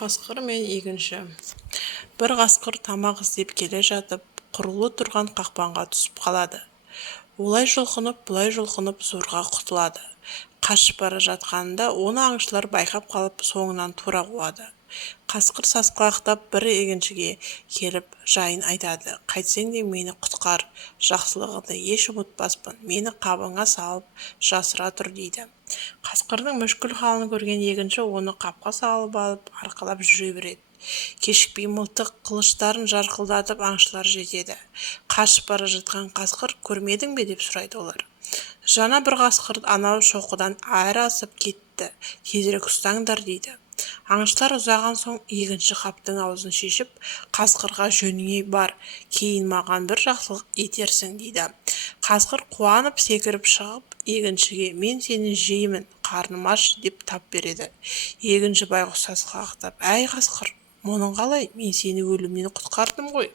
Қасқыр мен егінші. Бір қасқыр тамақ іздеп келе жатып, құрулы тұрған қақпанға түсіп қалады. Олай жұлқынып, бұлай жұлқынып зорға құтылады. Қашып бара жатқанында оны аңшылар байқап қалып, соңынан тура қуады. Қасқыр сасқалақтап бір егіншіге келіп жайын айтады. Қайтсең де мені құтқар, жақсылығыңды еш ұмытпаспын, мені қабыңа салып жасыра тұр дейді. Қасқырдың мүшкіл халін көрген егінші оны қапқа салып алып арқалап жүре береді. Кешікпей мылтық қылыштарын жарқылдатып аңшылар жетеді. Қашып бара жатқан қасқыр көрмедің бе деп сұрайды олар. Жаңа бір қасқыр анау шоқыдан әрі асып кетті, тезірек ұстаңдар дейді. Аңшылар ұзаған соң егінші қаптың аузын шешіп, қасқырға жөніңе бар, кейін маған бір жақсылық етерсің дейді. Қасқыр қуанып секіріп шығып, егіншіге мен сені жеймін, қарным аш деп тап береді. Егінші байғұс сасқалақтап, әй қасқыр, мұның қалай, мен сені өлімнен құтқардым ғой.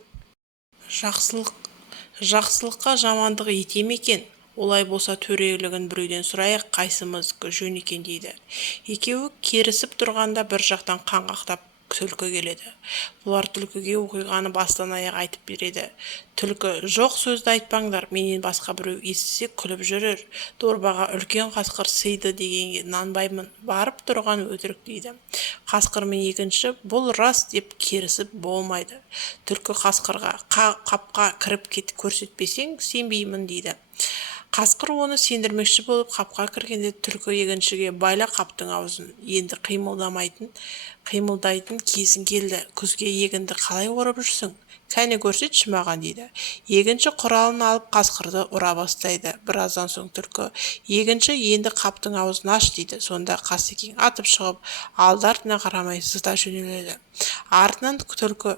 Жақсылыққа жамандық ете ме екен? Олай болса төрелігін біреуден сұрайық, қайсымыздікі жөн екен дейді. Екеуі керісіп тұрғанда бір жақтан қаңғақтап түлкі келеді. Бұлар түлкіге оқиғаны бастан аяқ айтып береді. Түлкі, жоқ сөзді айтпаңдар, менен басқа біреу естісе күліп жүрер. Дорбаға үлкен қасқыр сыйды дегенге нанбаймын, барып тұрған өтірік дейді. Қасқыр мен егінші бұл рас деп керісіп болмайды. Түлкі қасқырға қапқа кіріп көрсетпесең сенбеймін дейді. Қасқыр оны сендірмекші болып қапқа кіргенде түлкі егіншіге байла қаптың аузын, енді қимылдайтын кезің келді, күзге егінді қалай орып жүрсің? Кәне көрсетші маған дейді. Егінші құралын алып қасқырды ұра бастайды. Біраздан соң түлкі, егінші енді қаптың аузын аш дейді. Сонда қасекең атып шығып, алды-артына қарамай зыта жөнеледі. Артынан түлкі,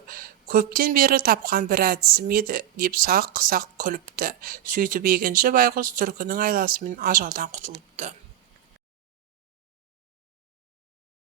көптен бері тапқан бір әдісім еді деп сақ-сақ күліпті. Сөйтіп егінші байғұс түлкінің айласымен ажалдан құтылыпты.